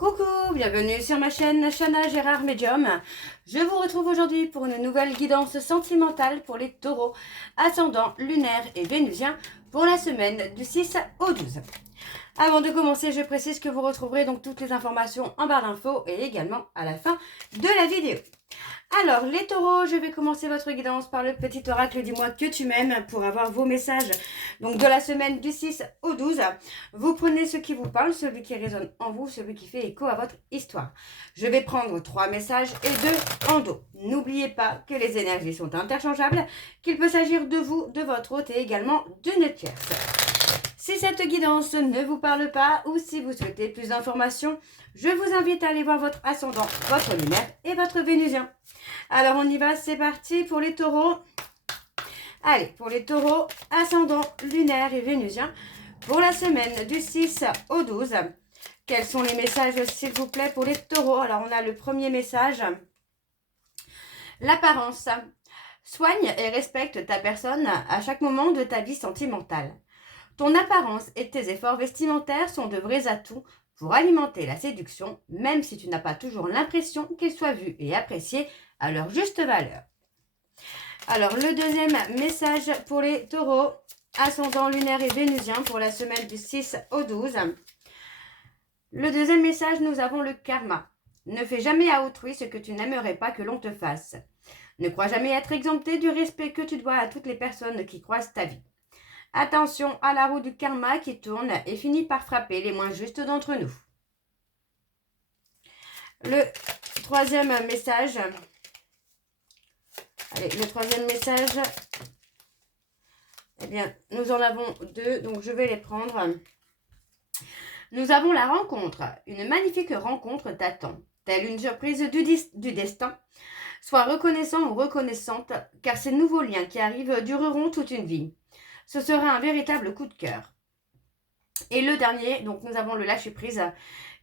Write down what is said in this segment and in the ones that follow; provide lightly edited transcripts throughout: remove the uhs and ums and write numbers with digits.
Coucou, bienvenue sur ma chaîne Chana Gérard Medium. Je vous retrouve aujourd'hui pour une nouvelle guidance sentimentale pour les taureaux, ascendant lunaire et vénusien pour la semaine du 6 au 12. Avant de commencer, je précise que vous retrouverez donc toutes les informations en barre d'infos et également à la fin de la vidéo. Alors, les taureaux, je vais commencer votre guidance par le petit oracle du mois que tu m'aimes pour avoir vos messages. Donc, de la semaine du 6 au 12, vous prenez ce qui vous parle, celui qui résonne en vous, celui qui fait écho à votre histoire. Je vais prendre 3 messages et 2 en dos. N'oubliez pas que les énergies sont interchangeables, qu'il peut s'agir de vous, de votre hôte et également d'une tierce. Si cette guidance ne vous parle pas ou si vous souhaitez plus d'informations, je vous invite à aller voir votre ascendant, votre lunaire et votre vénusien. Alors on y va, c'est parti pour les taureaux. Allez, pour les taureaux, ascendant, lunaire et vénusien, pour la semaine du 6 au 12. Quels sont les messages, s'il vous plaît, pour les taureaux? Alors on a le premier message. L'apparence. Soigne et respecte ta personne à chaque moment de ta vie sentimentale. Ton apparence et tes efforts vestimentaires sont de vrais atouts pour alimenter la séduction, même si tu n'as pas toujours l'impression qu'ils soient vus et appréciés à leur juste valeur. Alors, le deuxième message pour les taureaux, ascendant lunaire et vénusien pour la semaine du 6 au 12. Le deuxième message, nous avons le karma. Ne fais jamais à autrui ce que tu n'aimerais pas que l'on te fasse. Ne crois jamais être exempté du respect que tu dois à toutes les personnes qui croisent ta vie. Attention à la roue du karma qui tourne et finit par frapper les moins justes d'entre nous. Le troisième message. Allez, le troisième message. Eh bien, nous en avons 2, donc je vais les prendre. Nous avons la rencontre. Une magnifique rencontre t'attend. Telle une surprise du destin. Sois reconnaissant ou reconnaissante, car ces nouveaux liens qui arrivent dureront toute une vie. Ce sera un véritable coup de cœur. Et le dernier, donc nous avons le lâcher-prise.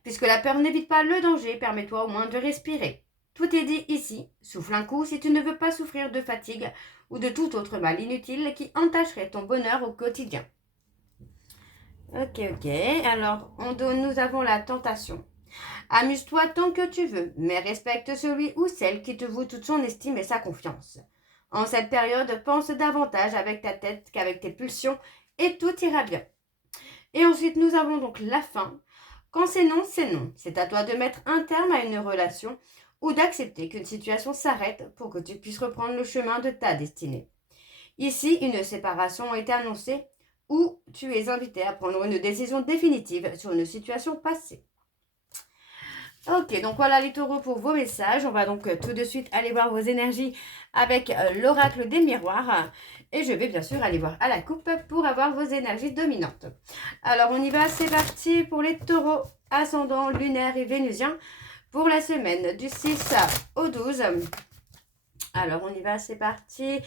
Puisque la peur n'évite pas le danger, permets-toi au moins de respirer. Tout est dit ici. Souffle un coup si tu ne veux pas souffrir de fatigue ou de tout autre mal inutile qui entacherait ton bonheur au quotidien. Ok. Alors, en dos, nous avons la tentation. Amuse-toi tant que tu veux, mais respecte celui ou celle qui te voue toute son estime et sa confiance. En cette période, pense davantage avec ta tête qu'avec tes pulsions et tout ira bien. Et ensuite, nous avons donc la fin. Quand c'est non, c'est non. C'est à toi de mettre un terme à une relation ou d'accepter qu'une situation s'arrête pour que tu puisses reprendre le chemin de ta destinée. Ici, une séparation est annoncée ou tu es invité à prendre une décision définitive sur une situation passée. Ok, donc voilà les taureaux pour vos messages. On va donc tout de suite aller voir vos énergies avec l'oracle des miroirs. Et je vais bien sûr aller voir à la coupe pour avoir vos énergies dominantes. Alors on y va, c'est parti pour les taureaux ascendant lunaire et vénusien pour la semaine du 6 au 12. Alors on y va, c'est parti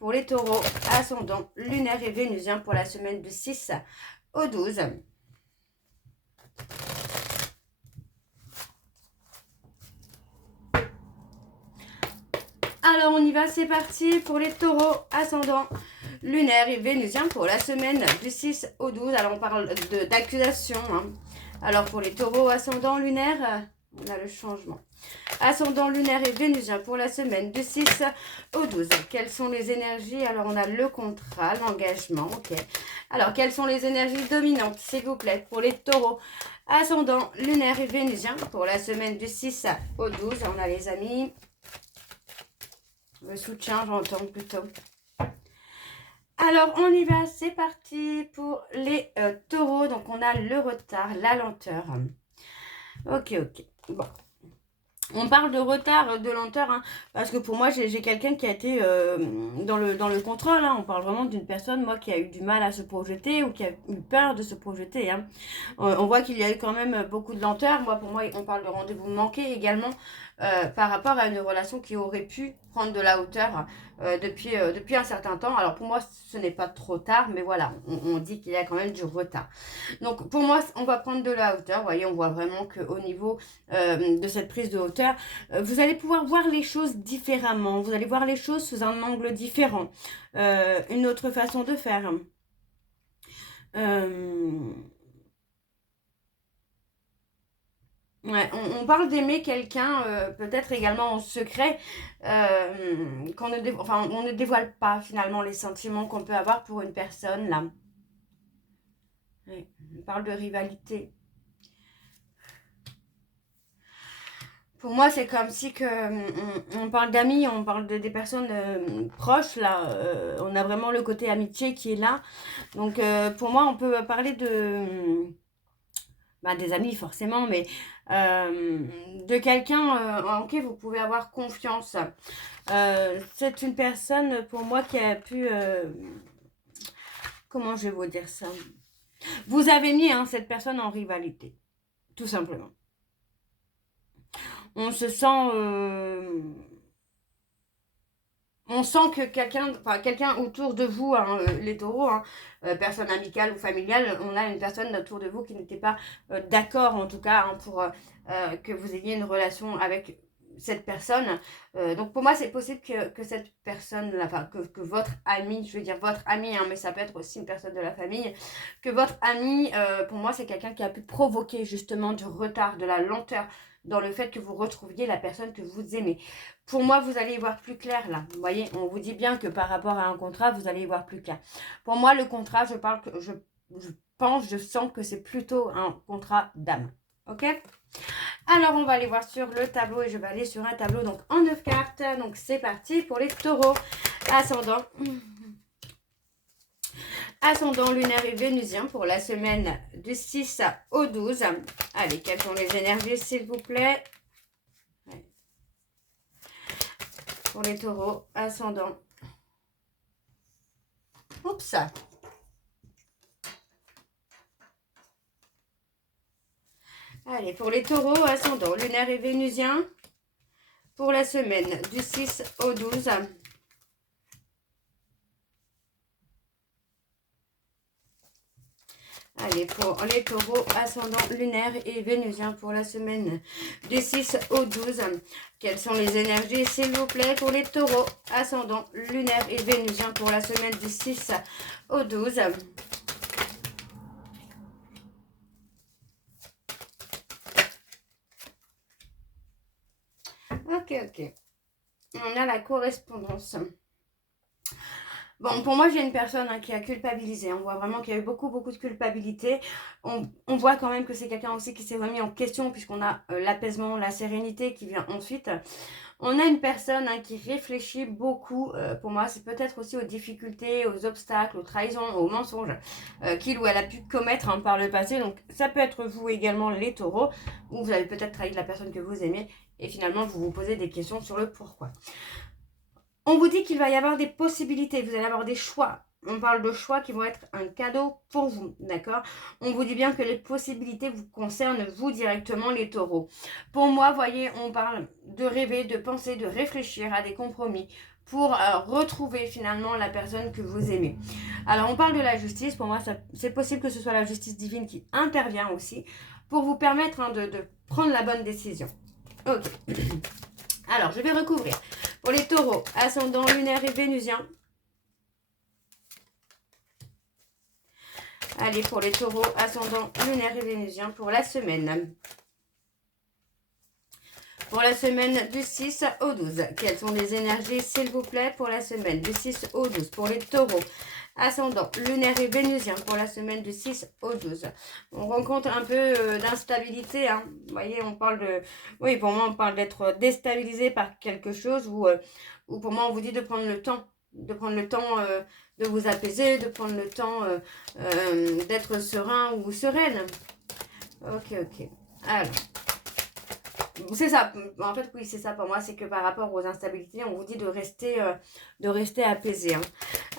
pour les taureaux ascendant lunaire et vénusien pour la semaine du 6 au 12. Alors on y va, c'est parti pour les taureaux ascendant lunaire et vénusien pour la semaine du 6 au 12. Alors on parle d'accusation. Alors pour les taureaux ascendant lunaire, on a le changement. Ascendant lunaire et vénusien pour la semaine du 6 au 12. Quelles sont les énergies? Alors on a le contrat, l'engagement, ok. Alors quelles sont les énergies dominantes, s'il vous plaît, pour les taureaux ascendant lunaire et vénusien pour la semaine du 6 au 12. On a les amis. Le soutien, j'entends plutôt. Alors, on y va, c'est parti pour les taureaux. Donc, on a le retard, la lenteur. Ok. Bon. On parle de retard, de lenteur, parce que pour moi, j'ai quelqu'un qui a été dans le contrôle. On parle vraiment d'une personne, moi, qui a eu du mal à se projeter ou qui a eu peur de se projeter. On voit qu'il y a eu quand même beaucoup de lenteur. Pour moi, on parle de rendez-vous manqué également par rapport à une relation qui aurait pu prendre de la hauteur depuis un certain temps. Alors, pour moi, ce n'est pas trop tard, mais voilà, on dit qu'il y a quand même du retard. Donc, pour moi, on va prendre de la hauteur. Vous voyez, on voit vraiment qu'au niveau de cette prise de hauteur, vous allez pouvoir voir les choses différemment. Vous allez voir les choses sous un angle différent. Une autre façon de faire. Ouais, on parle d'aimer quelqu'un, peut-être également en secret, on ne dévoile pas finalement les sentiments qu'on peut avoir pour une personne, là. Ouais, on parle de rivalité. Pour moi, c'est comme si que, on parle d'amis, on parle des personnes proches, là. On a vraiment le côté amitié qui est là. Donc, pour moi, on peut parler des amis forcément, mais de quelqu'un en qui vous pouvez avoir confiance. C'est une personne pour moi qui a pu... comment je vais vous dire ça? Vous avez mis cette personne en rivalité, tout simplement. On se sent... on sent que quelqu'un autour de vous, les taureaux, personne amicale ou familiale, on a une personne autour de vous qui n'était pas d'accord, en tout cas, pour que vous ayez une relation avec cette personne. Donc pour moi, c'est possible que cette personne, que votre ami, je veux dire votre ami, mais ça peut être aussi une personne de la famille, que votre ami, pour moi, c'est quelqu'un qui a pu provoquer justement du retard, de la lenteur dans le fait que vous retrouviez la personne que vous aimez. Pour moi, vous allez y voir plus clair là. Vous voyez, on vous dit bien que par rapport à un contrat, vous allez y voir plus clair. Pour moi, le contrat, je sens que c'est plutôt un contrat d'âme. Ok? Alors, on va aller voir sur le tableau et je vais aller sur un tableau donc en 9 cartes. Donc, c'est parti pour les taureaux. Ascendant lunaire et vénusien pour la semaine du 6 au 12. Allez, quelles sont les énergies, s'il vous plaît? Pour les taureaux, ascendant. Oups. Allez, pour les taureaux, ascendant lunaire et vénusien pour la semaine du 6 au 12. Allez, pour les taureaux, ascendant lunaire et vénusien pour la semaine du 6 au 12. Quelles sont les énergies, s'il vous plaît, pour les taureaux, ascendant lunaire et vénusien pour la semaine du 6 au 12. Ok. On a la correspondance. Bon, pour moi, j'ai une personne qui a culpabilisé. On voit vraiment qu'il y a eu beaucoup de culpabilité. On voit quand même que c'est quelqu'un aussi qui s'est remis en question puisqu'on a l'apaisement, la sérénité qui vient ensuite. On a une personne qui réfléchit beaucoup. Pour moi, c'est peut-être aussi aux difficultés, aux obstacles, aux trahisons, aux mensonges qu'il ou elle a pu commettre par le passé. Donc, ça peut être vous également, les taureaux, où vous avez peut-être trahi la personne que vous aimez et finalement, vous vous posez des questions sur le pourquoi. On vous dit qu'il va y avoir des possibilités, vous allez avoir des choix. On parle de choix qui vont être un cadeau pour vous, d'accord? On vous dit bien que les possibilités vous concernent vous directement, les taureaux. Pour moi, voyez, on parle de rêver, de penser, de réfléchir à des compromis pour retrouver finalement la personne que vous aimez. Alors, on parle de la justice. Pour moi, c'est possible que ce soit la justice divine qui intervient aussi pour vous permettre de prendre la bonne décision. Ok. Alors, je vais recouvrir. Pour les taureaux, ascendant lunaire et vénusien. Allez, pour les taureaux, ascendant lunaire et vénusien pour la semaine. Pour la semaine du 6 au 12. Quelles sont les énergies, s'il vous plaît, pour la semaine du 6 au 12? Pour les taureaux, ascendant lunaire et vénusien pour la semaine du 6 au 12. On rencontre un peu d'instabilité. Vous voyez, on parle de... Oui, pour moi, on parle d'être déstabilisé par quelque chose ou pour moi, on vous dit de prendre le temps. De prendre le temps de vous apaiser, de prendre le temps d'être serein ou sereine. Ok. Alors... C'est ça, en fait oui c'est ça pour moi, c'est que par rapport aux instabilités, on vous dit de rester apaisé.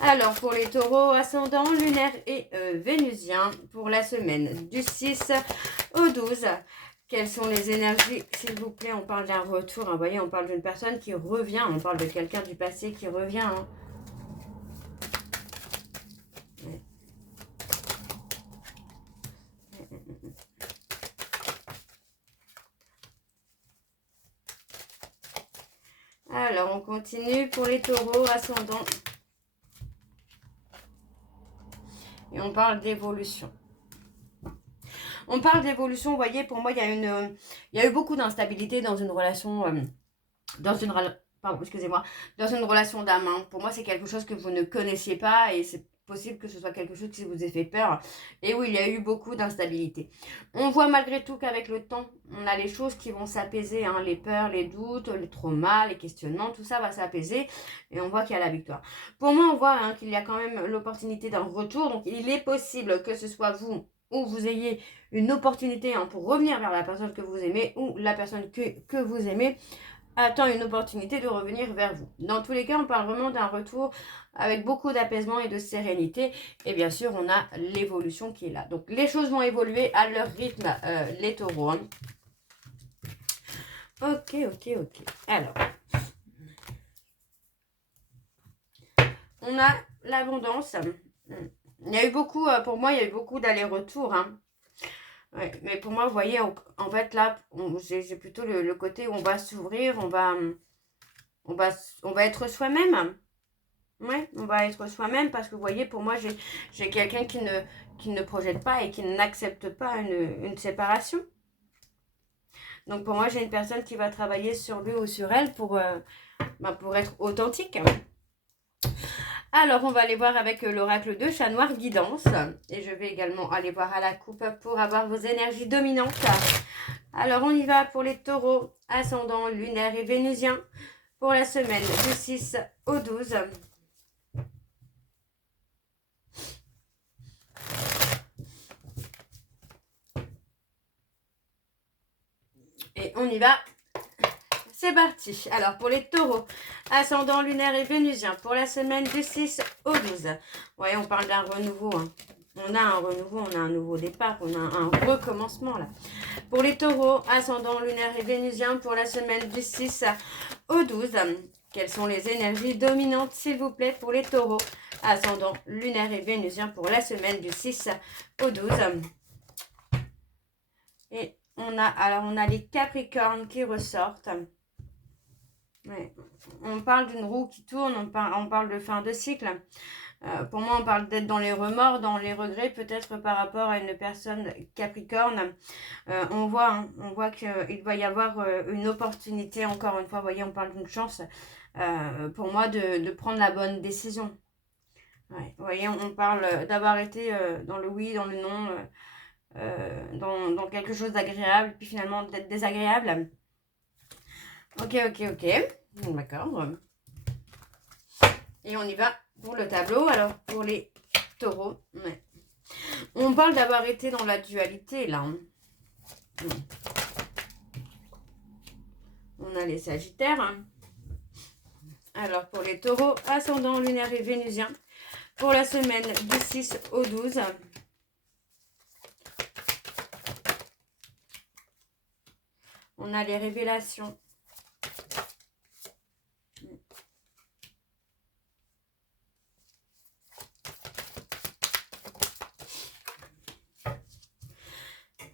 Alors pour les taureaux, ascendant, lunaire et vénusien, pour la semaine du 6 au 12, quelles sont les énergies, s'il vous plaît? On parle d'un retour, vous voyez, on parle d'une personne qui revient, on parle de quelqu'un du passé qui revient. Ouais. Alors, on continue pour les taureaux, ascendant. Et on parle d'évolution. On parle d'évolution, vous voyez, pour moi, il y a eu beaucoup d'instabilité dans une relation, pardon, excusez-moi, dans une relation d'âme. Hein. Pour moi, c'est quelque chose que vous ne connaissiez pas et c'est possible que ce soit quelque chose qui vous ait fait peur. Et oui, il y a eu beaucoup d'instabilité. On voit malgré tout qu'avec le temps, on a les choses qui vont s'apaiser, hein, les peurs, les doutes, les traumas, les questionnements, tout ça va s'apaiser et on voit qu'il y a la victoire. Pour moi, on voit hein, qu'il y a quand même l'opportunité d'un retour. Donc, il est possible que ce soit vous ou vous ayez une opportunité hein, pour revenir vers la personne que vous aimez ou la personne que vous aimez attend une opportunité de revenir vers vous. Dans tous les cas, on parle vraiment d'un retour avec beaucoup d'apaisement et de sérénité. Et bien sûr, on a l'évolution qui est là. Donc, les choses vont évoluer à leur rythme, les taureaux. Hein. Ok. Alors, on a l'abondance. Il y a eu beaucoup, pour moi, il y a eu beaucoup d'allers-retours. Hein. Ouais, mais pour moi, vous voyez, en fait, là, j'ai plutôt le côté où on va s'ouvrir, on va être soi-même. Ouais, on va être soi-même parce que vous voyez, pour moi, j'ai quelqu'un qui ne projette pas et qui n'accepte pas une séparation. Donc, pour moi, j'ai une personne qui va travailler sur lui ou sur elle pour être authentique. Alors, on va aller voir avec l'oracle de Chat Noir Guidance. Et je vais également aller voir à la coupe pour avoir vos énergies dominantes. Alors, on y va pour les taureaux, ascendant, lunaire et vénusien pour la semaine du 6 au 12. Et on y va. C'est parti. Alors, pour les taureaux, ascendant, lunaire et vénusien, pour la semaine du 6 au 12. Ouais, on parle d'un renouveau. Hein. On a un renouveau, on a un nouveau départ, on a un recommencement là. Pour les taureaux, ascendant, lunaire et vénusien, pour la semaine du 6 au 12. Quelles sont les énergies dominantes, s'il vous plaît, pour les taureaux, ascendant, lunaire et vénusien, pour la semaine du 6 au 12. Et on a les capricornes qui ressortent. Ouais. On parle d'une roue qui tourne, on parle de fin de cycle. Pour moi, on parle d'être dans les remords, dans les regrets, peut-être par rapport à une personne capricorne. On voit qu'il va y avoir une opportunité, encore une fois, vous voyez, on parle d'une chance, pour moi, de prendre la bonne décision. Ouais. Vous voyez, on parle d'avoir été dans le oui, dans le non, dans quelque chose d'agréable, puis finalement d'être désagréable. Ok. D'accord. Et on y va pour le tableau. Alors, pour les taureaux, ouais. On parle d'avoir été dans la dualité, là. Hein. On a les sagittaires. Hein. Alors, pour les taureaux, ascendant, lunaire et vénusien, pour la semaine du 6 au 12. On a les révélations.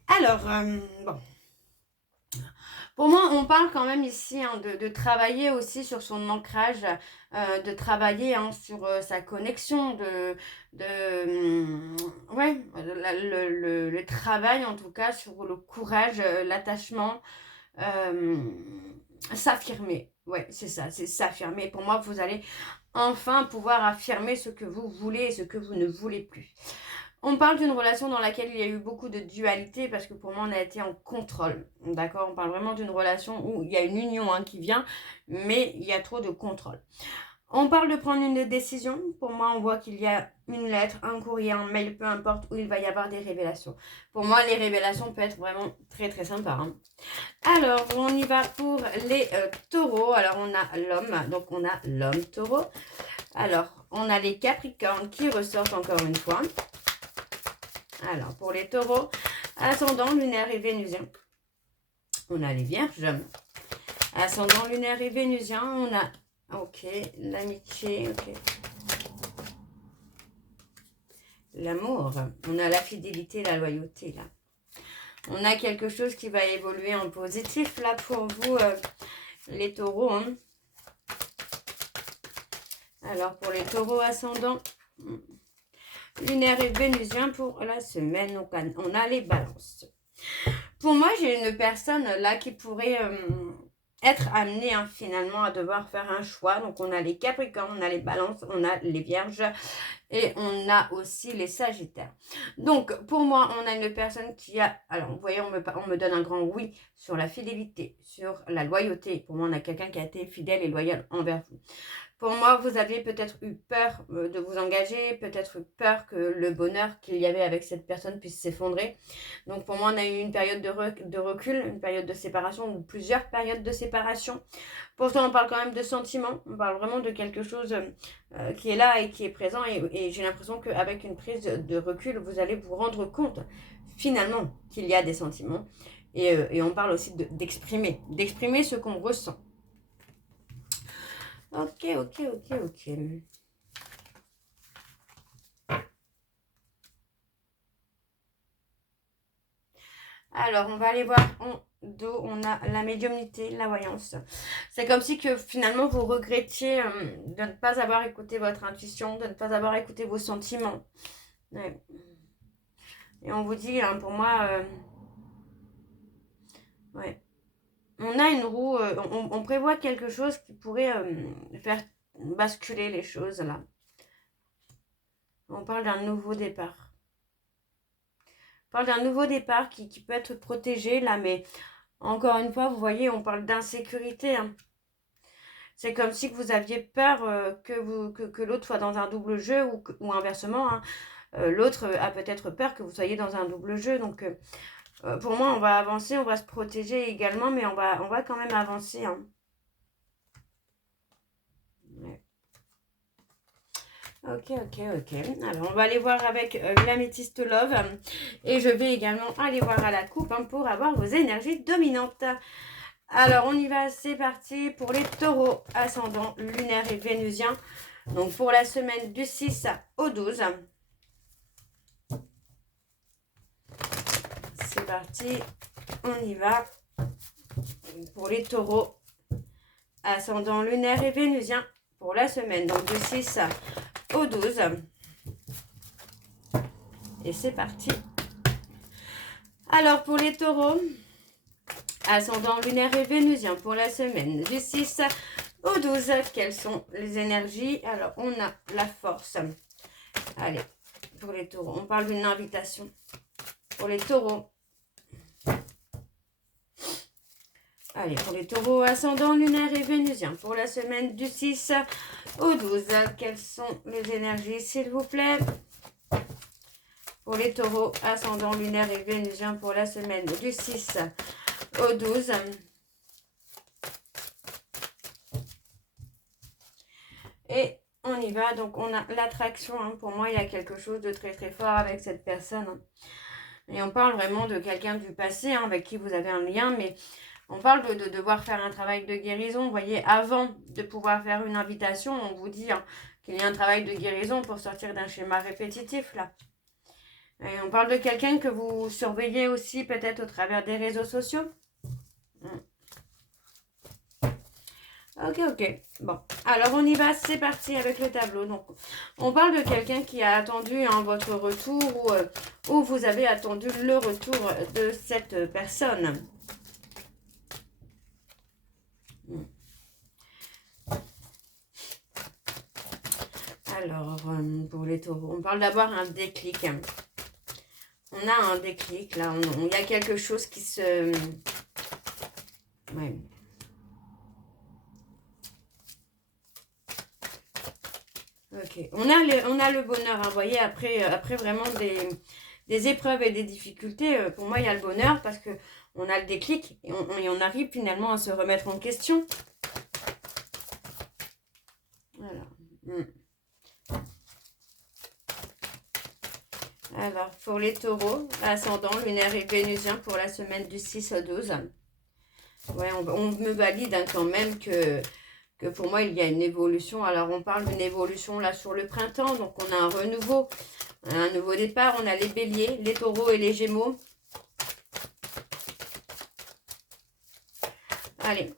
Alors, bon. Pour moi, on parle quand même ici hein, de travailler aussi sur son ancrage, de travailler hein, sur sa connexion, ouais, le travail en tout cas sur le courage, l'attachement, s'affirmer. Ouais, c'est ça, c'est s'affirmer. Pour moi, vous allez enfin pouvoir affirmer ce que vous voulez et ce que vous ne voulez plus. On parle d'une relation dans laquelle il y a eu beaucoup de dualité parce que pour moi, on a été en contrôle. D'accord? On parle vraiment d'une relation où il y a une union hein, qui vient, mais il y a trop de contrôle. On parle de prendre une décision. Pour moi, on voit qu'il y a une lettre, un courrier, un mail, peu importe, où il va y avoir des révélations. Pour moi, les révélations peuvent être vraiment très, très sympas. Hein. Alors, on y va pour les taureaux. Alors, on a l'homme. Donc, on a l'homme taureau. Alors, on a les capricornes qui ressortent encore une fois. Alors, pour les taureaux, ascendant, lunaire et vénusien. On a les vierges. Ascendant, lunaire et vénusien. On a, ok, l'amitié, ok. L'amour. On a la fidélité, la loyauté, là. On a quelque chose qui va évoluer en positif, là, pour vous, les taureaux. Hein. Alors, pour les taureaux ascendants, lunaire et vénusien pour la semaine. Donc, on a les balances. Pour moi, j'ai une personne là qui pourrait être amenée finalement à devoir faire un choix. Donc, on a les capricornes, on a les balances, on a les vierges et on a aussi les sagittaires. Donc, pour moi, on a une personne qui a... Alors, vous voyez, on me donne un grand oui sur la fidélité, sur la loyauté. Pour moi, on a quelqu'un qui a été fidèle et loyal envers vous. Pour moi, vous avez peut-être eu peur de vous engager, peut-être eu peur que le bonheur qu'il y avait avec cette personne puisse s'effondrer. Donc pour moi, on a eu une période de recul, une période de séparation ou plusieurs périodes de séparation. Pourtant, on parle quand même de sentiments, on parle vraiment de quelque chose qui est là et qui est présent. Et j'ai l'impression qu'avec une prise de recul, vous allez vous rendre compte finalement qu'il y a des sentiments. Et on parle aussi d'exprimer ce qu'on ressent. Ok. Alors, on va aller voir en dos, on a la médiumnité, la voyance. C'est comme si que finalement vous regrettiez de ne pas avoir écouté votre intuition, de ne pas avoir écouté vos sentiments. Ouais. Et on vous dit, pour moi, ouais. On a une roue, on prévoit quelque chose qui pourrait faire basculer les choses là. On parle d'un nouveau départ. On parle d'un nouveau départ qui peut être protégé là, mais encore une fois, vous voyez, on parle d'insécurité. C'est comme si vous aviez peur que l'autre soit dans un double jeu ou inversement. L'autre a peut-être peur que vous soyez dans un double jeu. Donc, pour moi, on va avancer, on va se protéger également, mais on va quand même avancer. Ouais. Ok. Alors, on va aller voir avec l'améthyste love. Et je vais également aller voir à la coupe pour avoir vos énergies dominantes. Alors, on y va, c'est parti pour les taureaux, ascendant lunaire et vénusien. Donc, pour la semaine du 6 au 12. C'est parti, on y va. Pour les taureaux, ascendant lunaire et vénusien, pour la semaine, donc du 6 au 12. Et c'est parti. Alors, pour les taureaux, ascendant lunaire et vénusien, pour la semaine du 6 au 12, quelles sont les énergies? Alors, on a la force. Allez, pour les taureaux, on parle d'une invitation. Pour les taureaux. Allez, pour les taureaux, ascendant lunaire et vénusien, pour la semaine du 6 au 12, quelles sont les énergies, s'il vous plaît? Pour les taureaux, ascendant lunaire et vénusien, pour la semaine du 6 au 12. Et on y va, donc on a l'attraction. Pour moi, il y a quelque chose de très très fort avec cette personne. Et on parle vraiment de quelqu'un du passé avec qui vous avez un lien, mais on parle de devoir faire un travail de guérison. Vous voyez, avant de pouvoir faire une invitation, on vous dit qu'il y a un travail de guérison pour sortir d'un schéma répétitif là. Et on parle de quelqu'un que vous surveillez aussi peut-être au travers des réseaux sociaux. Ok. Bon, alors on y va, c'est parti avec le tableau. Donc, on parle de quelqu'un qui a attendu votre retour ou vous avez attendu le retour de cette personne. Alors, pour les taureaux, on parle d'avoir un déclic. On a un déclic, là. Il y a quelque chose qui se... Ouais. Ok. On a le bonheur, vous voyez, après vraiment des épreuves et des difficultés, pour moi, il y a le bonheur parce que on a le déclic et on arrive finalement à se remettre en question. Voilà. Alors, pour les taureaux, ascendant, lunaire et vénusien pour la semaine du 6 au 12. Ouais, on me valide quand même que pour moi, il y a une évolution. Alors, on parle d'une évolution là sur le printemps. Donc, on a un renouveau, un nouveau départ. On a les béliers, les taureaux et les gémeaux. Allez.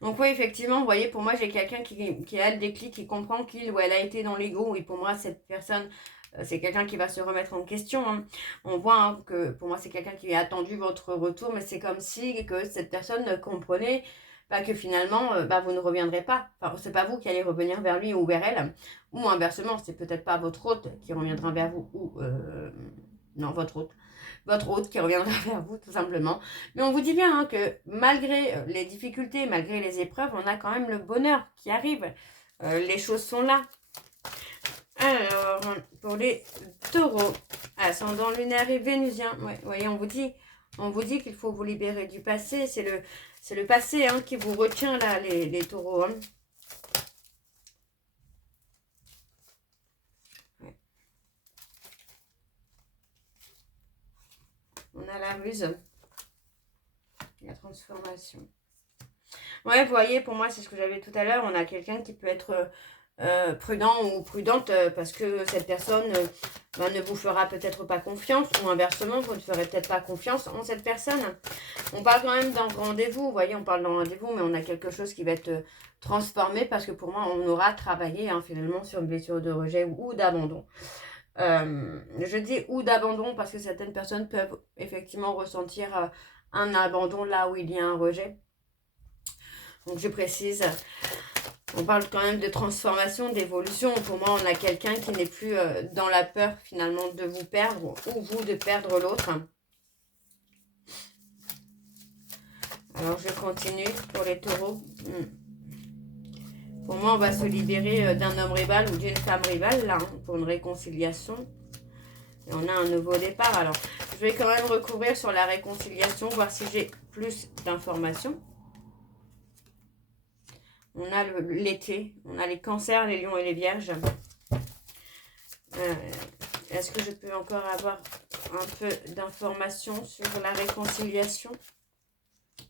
Donc oui, effectivement, vous voyez, pour moi, j'ai quelqu'un qui a le déclic, qui comprend qu'il ou elle a été dans l'ego. Et pour moi, cette personne, c'est quelqu'un qui va se remettre en question. Hein. On voit hein, que pour moi, c'est quelqu'un qui a attendu votre retour, mais c'est comme si que cette personne comprenait que finalement, vous ne reviendrez pas. Enfin, c'est pas vous qui allez revenir vers lui ou vers elle. Ou inversement, c'est peut-être pas votre hôte qui reviendra vers vous. Ou, non, votre hôte qui reviendra vers vous tout simplement. Mais on vous dit bien hein, que malgré les difficultés, malgré les épreuves, on a quand même le bonheur qui arrive. Les choses sont là. Alors, pour les taureaux, ascendant lunaire et vénusien, ouais, vous voyez, on vous dit qu'il faut vous libérer du passé. C'est le passé hein, qui vous retient là, les taureaux. Hein. Ouais. On a la ruse, la transformation. Ouais, vous voyez, pour moi, c'est ce que j'avais tout à l'heure. On a quelqu'un qui peut être prudent ou prudente parce que cette personne ne vous fera peut-être pas confiance ou inversement, vous ne ferez peut-être pas confiance en cette personne. On parle quand même d'un rendez-vous. Vous voyez, on parle d'un rendez-vous, mais on a quelque chose qui va être transformé parce que pour moi, on aura travaillé hein, finalement sur une blessure de rejet ou d'abandon. Je dis ou d'abandon parce que certaines personnes peuvent effectivement ressentir un abandon là où il y a un rejet. Donc je précise, on parle quand même de transformation, d'évolution. Pour moi, on a quelqu'un qui n'est plus dans la peur finalement de vous perdre ou vous de perdre l'autre. Alors je continue pour les taureaux. Pour moi, on va se libérer d'un homme rival ou d'une femme rivale là, pour une réconciliation. Et on a un nouveau départ. Alors, je vais quand même recouvrir sur la réconciliation, voir si j'ai plus d'informations. On a l'été, on a les cancers, les lions et les vierges. Est-ce que je peux encore avoir un peu d'informations sur la réconciliation?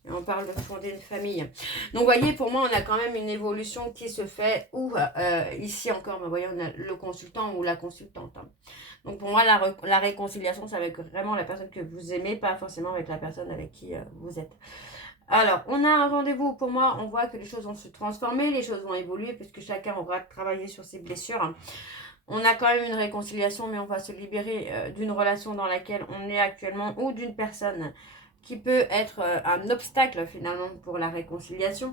Et on parle de fonder une famille. Donc, vous voyez, pour moi, on a quand même une évolution qui se fait. Ou ici encore, vous voyez, on a le consultant ou la consultante. Hein. Donc, pour moi, la réconciliation, c'est avec vraiment la personne que vous aimez, pas forcément avec la personne avec qui vous êtes. Alors, on a un rendez-vous. Pour moi, on voit que les choses vont se transformer, les choses vont évoluer, puisque chacun aura travaillé sur ses blessures. On a quand même une réconciliation, mais on va se libérer d'une relation dans laquelle on est actuellement ou d'une personne qui peut être un obstacle finalement pour la réconciliation.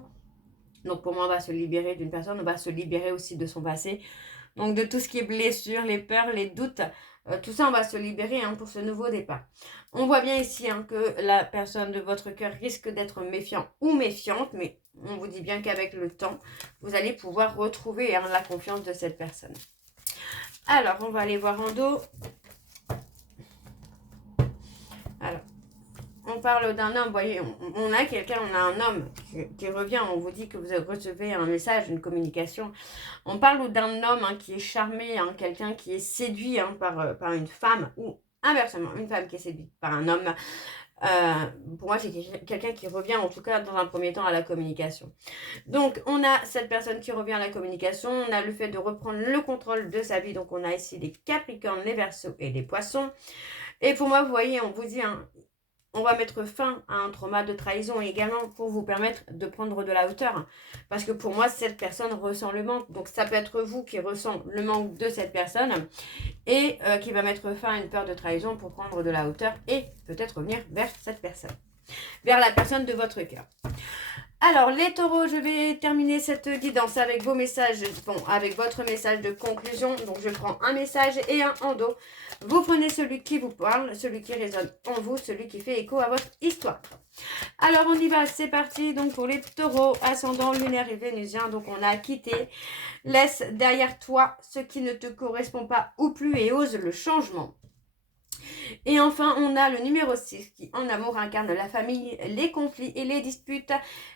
Donc pour moi, on va se libérer d'une personne, on va se libérer aussi de son passé. Donc de tout ce qui est blessure, les peurs, les doutes, tout ça, on va se libérer hein, pour ce nouveau départ. On voit bien ici hein, que la personne de votre cœur risque d'être méfiant ou méfiante, mais on vous dit bien qu'avec le temps, vous allez pouvoir retrouver hein, la confiance de cette personne. Alors, on va aller voir en dos. Alors, on parle d'un homme, vous voyez, on a quelqu'un, on a un homme qui revient, on vous dit que vous recevez un message, une communication. On parle d'un homme hein, qui est charmé, hein, quelqu'un qui est séduit hein, par une femme ou inversement, une femme qui est séduite par un homme. Pour moi, c'est quelqu'un qui revient en tout cas dans un premier temps à la communication. Donc, on a cette personne qui revient à la communication, on a le fait de reprendre le contrôle de sa vie. Donc, on a ici les Capricornes, les Verseaux et les Poissons. Et pour moi, vous voyez, on vous dit... Hein, on va mettre fin à un trauma de trahison et également pour vous permettre de prendre de la hauteur. Parce que pour moi, cette personne ressent le manque. Donc, ça peut être vous qui ressent le manque de cette personne et qui va mettre fin à une peur de trahison pour prendre de la hauteur et peut-être revenir vers cette personne. Vers la personne de votre cœur. Alors, les taureaux, je vais terminer cette guidance avec vos messages, avec votre message de conclusion. Donc, je prends un message et un en dos. Vous prenez celui qui vous parle, celui qui résonne en vous, celui qui fait écho à votre histoire. Alors, on y va, c'est parti. Donc, pour les taureaux, ascendant, lunaire et vénusien, donc on a quitté. Laisse derrière toi ce qui ne te correspond pas ou plus et ose le changement. Et enfin, on a le numéro 6 qui, en amour, incarne la famille, les conflits et les disputes,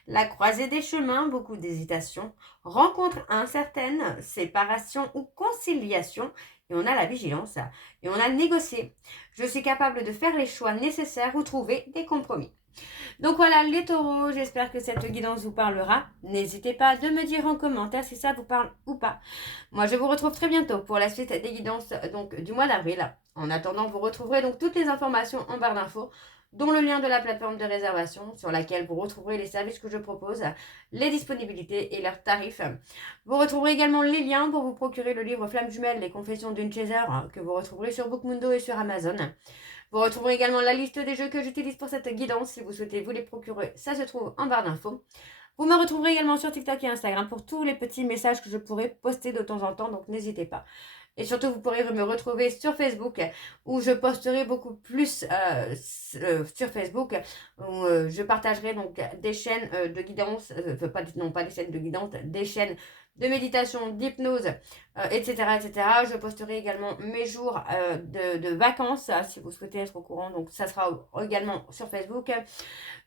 la croisée des chemins, beaucoup d'hésitation, rencontre incertaine, séparation ou conciliation. Et on a la vigilance et on a le négocier. Je suis capable de faire les choix nécessaires ou trouver des compromis. Donc voilà les taureaux, j'espère que cette guidance vous parlera. N'hésitez pas de me dire en commentaire si ça vous parle ou pas. Moi je vous retrouve très bientôt pour la suite des guidances donc, du mois d'avril. En attendant, vous retrouverez donc toutes les informations en barre d'infos dont le lien de la plateforme de réservation sur laquelle vous retrouverez les services que je propose, les disponibilités et leurs tarifs. Vous retrouverez également les liens pour vous procurer le livre Flamme jumelle, les confessions d'une chaser, que vous retrouverez sur Bookmundo et sur Amazon. Vous retrouverez également la liste des jeux que j'utilise pour cette guidance. Si vous souhaitez vous les procurer, ça se trouve en barre d'infos. Vous me retrouverez également sur TikTok et Instagram pour tous les petits messages que je pourrai poster de temps en temps, donc n'hésitez pas. Et surtout, vous pourrez me retrouver sur Facebook où je posterai beaucoup plus sur Facebook où je partagerai donc des chaînes de guidance, pas des chaînes de guidance, des chaînes de méditation, d'hypnose, etc., etc. Je posterai également mes jours de vacances si vous souhaitez être au courant. Donc, ça sera également sur Facebook.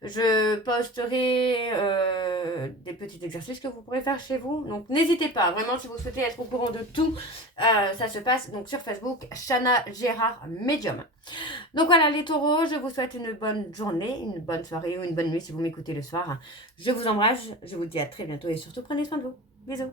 Je posterai des petits exercices que vous pourrez faire chez vous. Donc, n'hésitez pas. Vraiment, si vous souhaitez être au courant de tout, ça se passe donc sur Facebook, Chana Gérard Medium. Donc voilà les taureaux, je vous souhaite une bonne journée, une bonne soirée ou une bonne nuit si vous m'écoutez le soir. Je vous embrasse, je vous dis à très bientôt et surtout prenez soin de vous. Bisous.